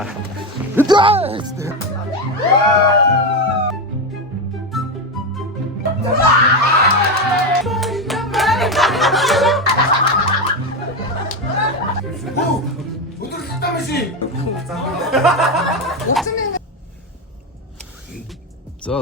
За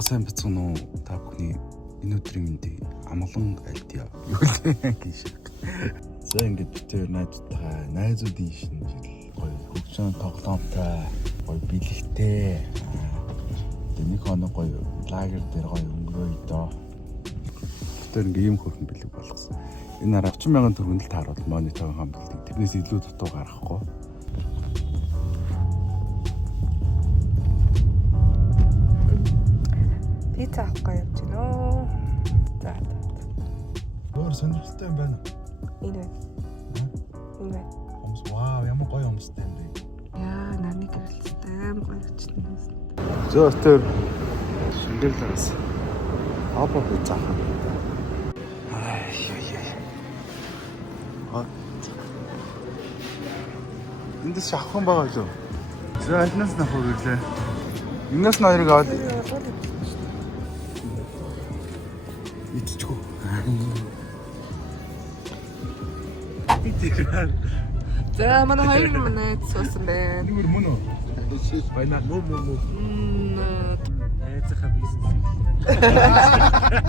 сайн бацхан уу та бүхний энэ өдрийн мэндийг амгалан альдъя. Юу л гэж. За ингээд тэр найзуудын шинжил гоё хөгжсөн тоглоомтой гоё бэлэгтэй. Нэг хоног гоё лагер дээр гоё өнгөрөөе доо. Тэр ингээд юм хөрхөн бэлэг болгосон. Энэ 30,000 төгрөнд л тааруулт монитор хамтлагдаг. Тэрнээс илүү дутуу гарахгүй. Пицца авахгүй явж гинэ. За. Өөр сонирхолтой юм байна. Энэ байна. Хомс вау ямар гоё хомстой юм бэ. Яа, нарны гэрэлцтэй аим гоё очсон. Зөө тэр шингэлээс апа пицца. Эндээс шаххан байгаа юу? За альнаас нах үргэлээ. Энэс нь хоёрыг аваад идчихгүй. За манай хоёр минут суусан байна. Нүгэр мөн үү? Байна мөн. Айцхаа бизнес.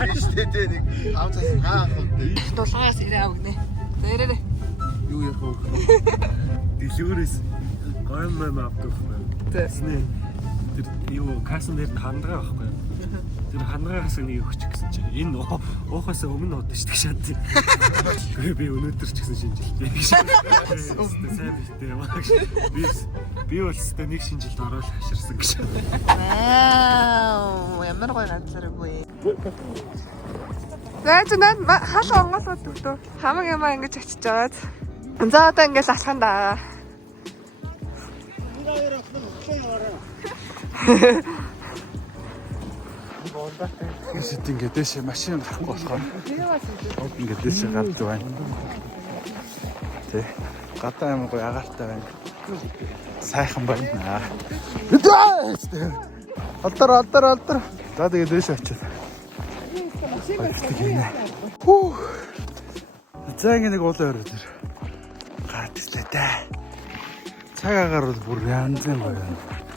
Биштэй нэг 5 цаас хаах юм. Дулгаас ирээ авгнэ. За ирээ. Юу яах вэ? Дэлгүүрээс гойм авдаг юм. Тэсний. Тэр юу кассан дээр хандагаа байхгүй. Тэр хандгаагаас нэг өгч гэсэн чинь энэ уухаас өмнө удаж штэ шат. Тэгээ би өнөөдөр ч гэсэн шинжилтэй гэж. Сайн биштэй юм аа. Би бол өстэй нэг шинжилт ороод хаширсан гэж. Вау, ямар гоё газар үгүй. За чинээ хал онгоолгоод өгдөө. Хамаг ямаа ингэж очиж байгаад. За одоо ингэж алхана да. Хэсэт ингээд дэше машин гарахгүй болохоор ингээд дэше гарч байна. Тэ. Гадаа амар гоё агаартай байна. Сайхан байна. Алдар. За тэгээд дэше очив. За ингэ нэг уулын өрөө дээр гарч ирлээ дээ. Цаг агаар бол бүр янзын гоё.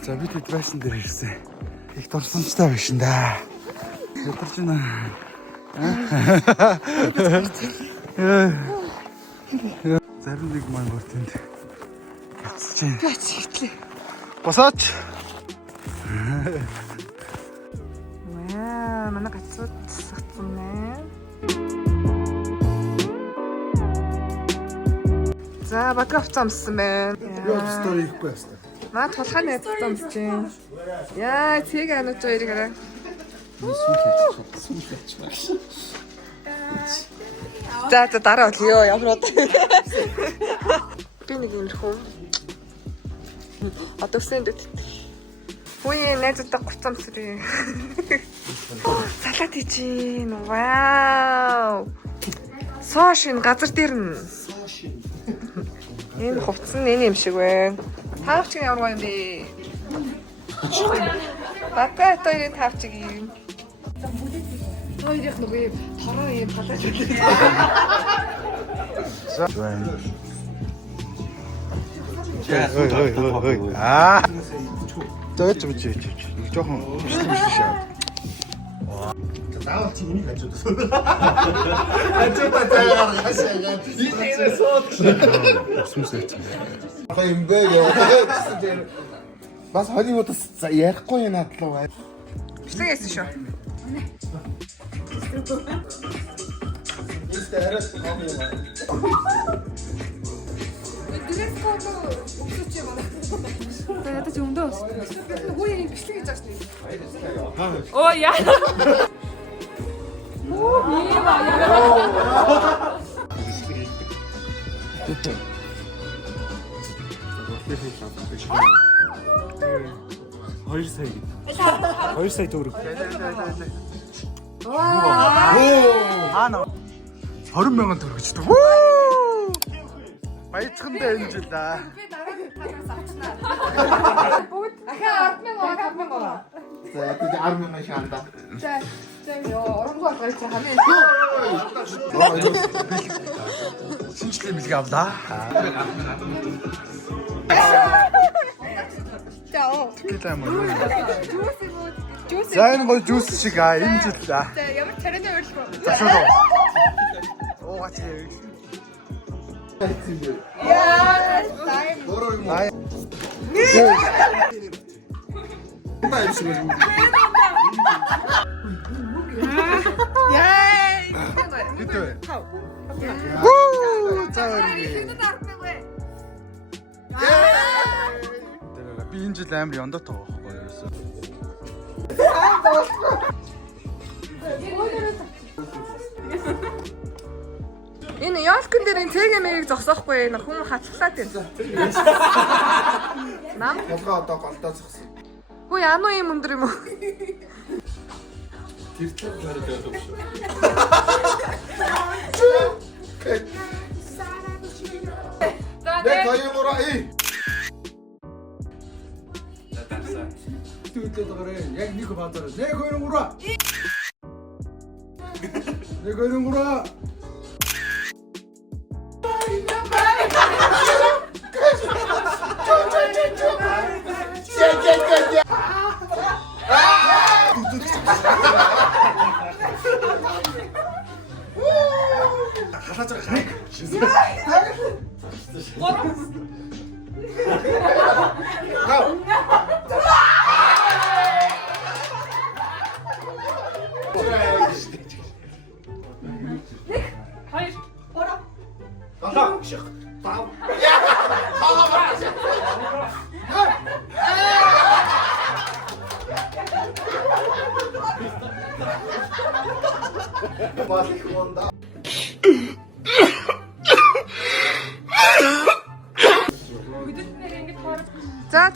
За бид байсан дээр ирсэн. Их дурсамжтай биш энэ. Өдөрч нэ. Зарим нэг маань бүр тэнд. Яач итлээ. Босооч. Ваа, манай гацууд сагцсан нэ. За баг авцаамсан байна. Юу стори ихгүй ястаа. Маа тулхаа найзсан чинь. Яа, цэг анууч хоёрыг арай. За дараа бол ёо ямар удаа. Би нэг юм хүн. Одовсын дэт. Хөөе найзтай гуцам сэрээ. Салат хийж. Вау. Сошин газар дээр нь. Энэ хувцсан энэ юм шиг байна. Тавчиг ямар гоё юм бэ? Бата хоёрын тавчиг юм. Хоёрын нөгөө тороо юм халаач. Ой. Аа. Дөөж бич. Жохон биш шаа. Заавал чи үнийг хажуудсан. Хажуудаа заагаар хашаа. Ийшээ сууд. Усмус яцсан. Ах юм бэ яа. Бас Холливуудаас ярихгүй юм надлуу бай. Бичлэг яасан шүү. Ийшээ арай том юм аа. Дээрээс фото өгсөч юм байна. Тэгээд ч өмдөө. Хөөе бичлэг хийж байгаа шүү. Оо яа. Хоёр сая төгрөг. Аана 20,000 төгрөг ч дээ. Баяцхандаа энэ жил аа. Би дараа тараас авчнаа. За яг 10,000 шаанда. За оромгоо гарч ханаа. Шинжлэх бэлэг авлаа. За Тэгэлээ мөн. жуус За энэ гоо жуус шиг энэ жил За ямар царайны урилга. засуу. Уугач яа. Яа, сайн. Битүү. Хүү цаарги. Би энэ жил амар яндаа таа байхгүй юу? Энэ яалкан дээр энэ цэгийн зогсоохгүй энэ хүн хацлаад байна. Нам Болго одоо голдоо зогсон. хөө яану юм өндөр юм уу? Нэг хоёр мураа Түүлээд байгаа яг нэг базар. Нэг хоёр мураа. Нэг хоёр мураа.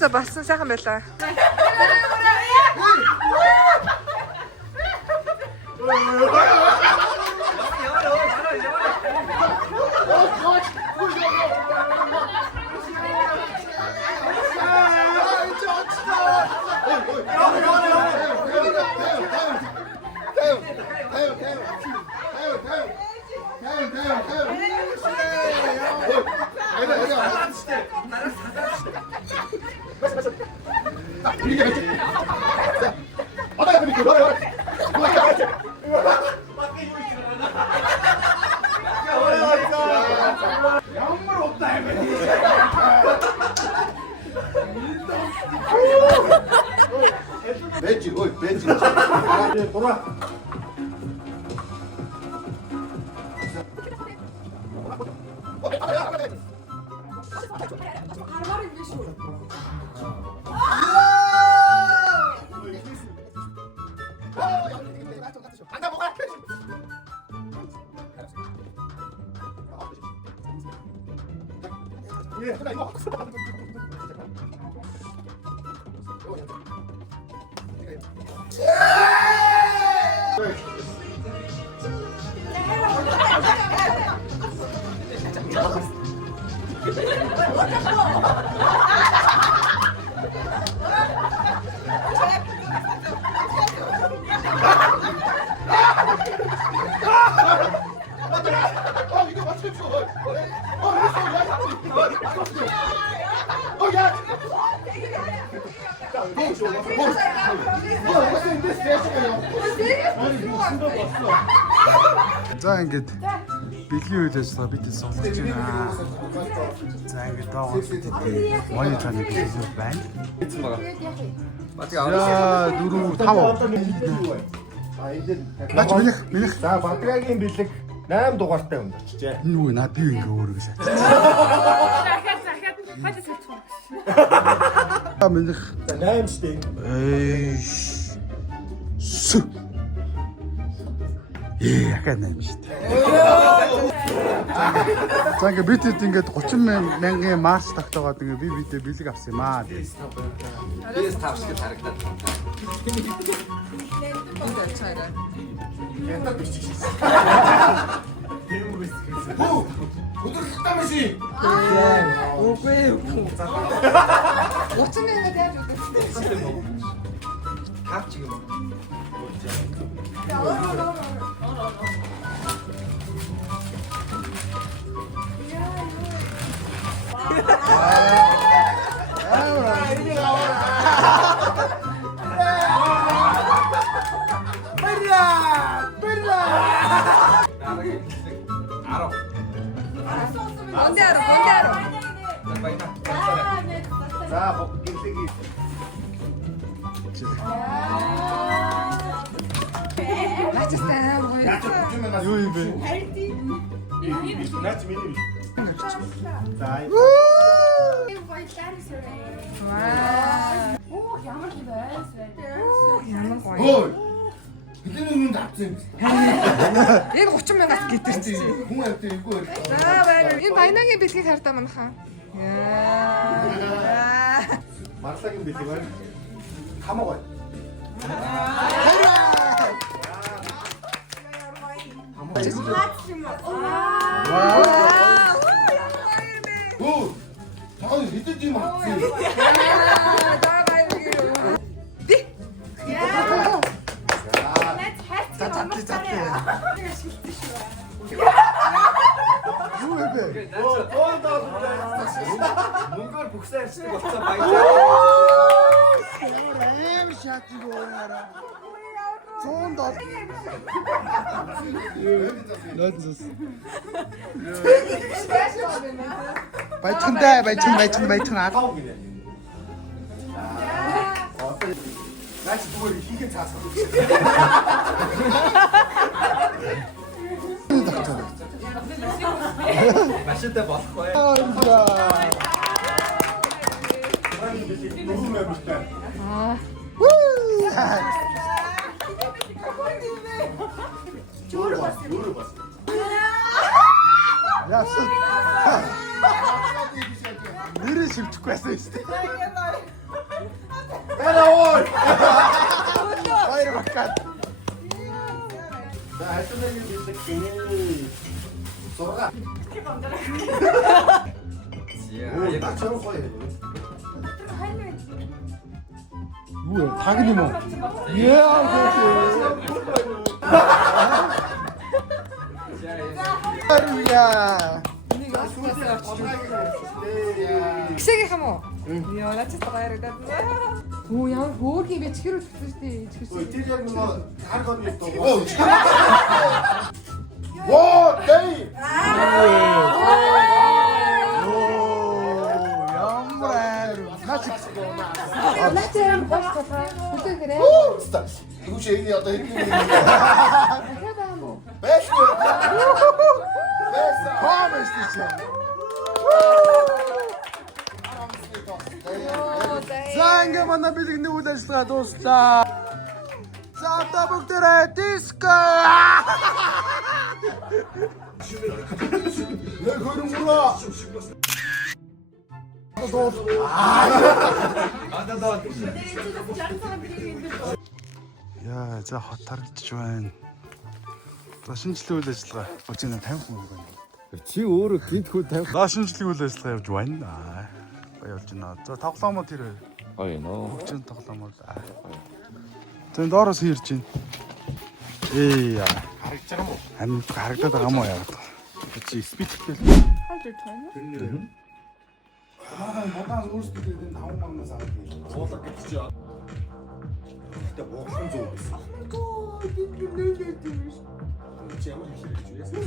За бассан сайхан байлаа. Бэжи, ой, бэжи. Бураа. За ингээд бэлгийн үйл ажиллагаа бид сонсож байна. За ингээд доогоор моёны цааны бэлэг байна. Яа 4 5. Наач минийх. За Бадрагийн бэлэг 8 дугаартай өндөрчжээ. Нүг наа би ингээ өөрөөр шат. Захаад хойд сэлцэн. Минийх. За 8 штеп. Яхаа 8 шүү дээ. За ингээ бид хэд ингээд 30 мянган марс тогтоогоод ингээ би бидээ бэлэг авсан юм аа. Бээс тав шиг харагдаад. Өдөртөө маши. Уцсан ингээд яаж үзэх вэ? Хавч юм. 뭔데 알아? За гэлээги. Начистай 뭐. Юу юм бэ? Наач миний биш. За. Ямар гоё. Ой. Хэдэн өмнө авсан юм. Энэ 30,000-аас гитэрч. Хүн авдаг юм уу? За байна. Энэ баянагийн бэлгийг хардаа манайхаа. Яа. Марлагийн бэлэг байна. Хамаа гоё. Хөө. Таа хэдэн юм авсан? Юу вэ? Мөнгөөр бүхсээ авчдаг болсон баялаа. Эм шатыг оороо. 100 доллар. Нөөцс. Баячхан аа. Тав гинэ. Наач зүгээр хийхэд цаасан. Машинтай болохгүй. Яасан. Нэрээ шивчихгүй байсан юм шүү дээ. Ой. Баяр бакат. За хайсангийн бэлэг гинэ. Зурга. Яа, Наач руу гоё. Юу вэ? Тагн юм уу? Яа. Ария. Гişэгийн хам уу? Яа, начистай баярагдаад. Оо ямар хөөргийн бэ чихэр үлдсэн шүү дээ. Ой, тэр яг нөгөө арга оны дуу. Оо, тэй. Ямар наач Начистай бош тохоо. Бүтэн гэрээ. Юу ч энэ одоо хэдэн юм. Дахиад аа мó. Бэш. комэс тийч. За ингээ манай бэлэгний үйл ажиллагаа дуслаа. За одоо бүгдээрээ диско. Нэг хөрөнгөрөө. Яа, за хот харагдчих байна. За шинжлэх үйл ажиллагаа. Өчигдөр 50 хүн байна. чи өөрөө гинт хүү 50 За шинжлэх үйл ажиллагаа явж байна. Баяж байна. За тоглоомод тэр гоё нөө. өчигдөр тоглоомод. Тэн доороос ирж байна. Ээ яа. Харагдаж байгаа юм уу? Амьд харагдаад байгаа юм уу яа. Чи спичтэй. Модаас өөрсдөө энэ 5 мангаас аваад. Суулга гэж чи. Гэтэ буухан зөө байсан. Чи ямар их хэрэгж байсан?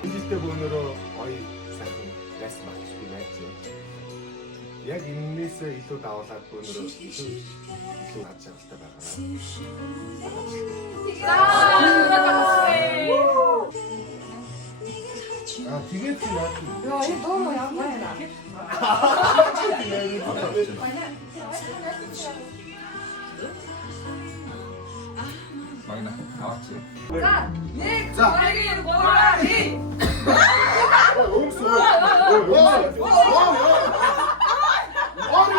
Эндтэй бөөнөрөө гоё сайхан байсан багч би найз. Яг энээсээ илүү давуулаад бөөнөрөө илүү гарч явалтай байгаа. Тэгээд чи наад. Яа, энэ дуу мó ямар байна? Магна. Аваач. Өөс.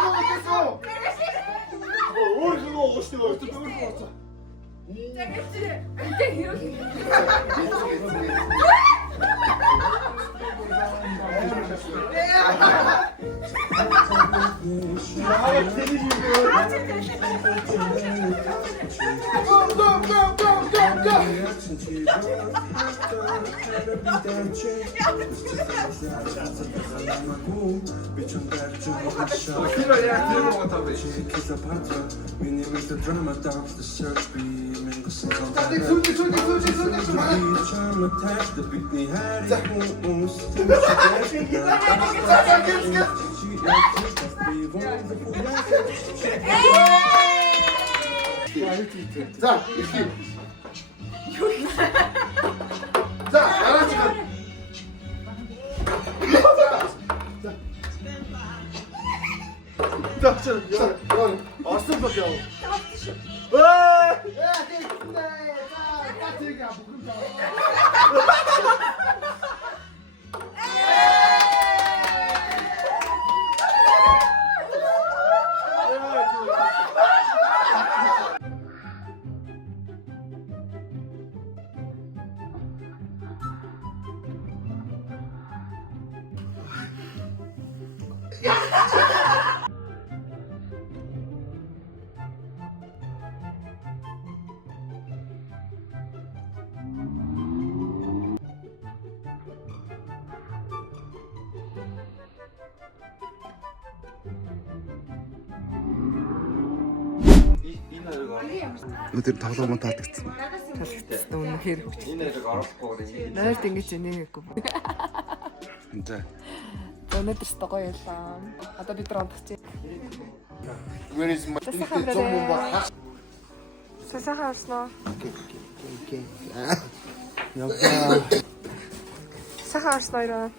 За, ихий. За, араач гар. За, орсон бол яв. Өнөөдөр тоглоом таалагдсан. Таалагдсан үнэхээр хүч. Энэ нэрийг оруулахгүй. Найрт ингэж инээгээгүй. За. Өнөөдөр ч гоё ялаа. Одоо бид нар ондох чинь. Where is my Сайн харснаа. Окей. Сайн харснаа ирээ.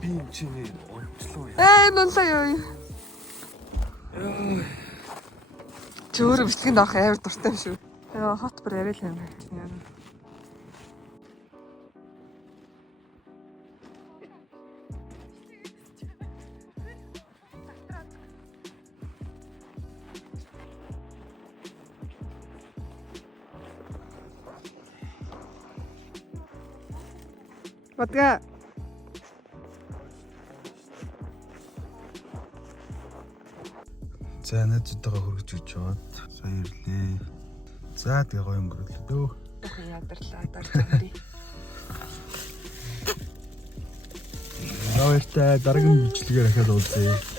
Би энэ чиний онцлоо. Нунсаа юу. Чөөр бичлэгэнд авах амар дуртай юм шүү. Яа хот бүр арай л юм байна яа. Батга. За найзуудтайгаа хөргөж өгч жоод сая ирлээ. За тэгээ гоё өнгөрөлөө дөө. Ядарлаа дарж. Яваартай дараагийн бичлэгээр ахаад уулзъя.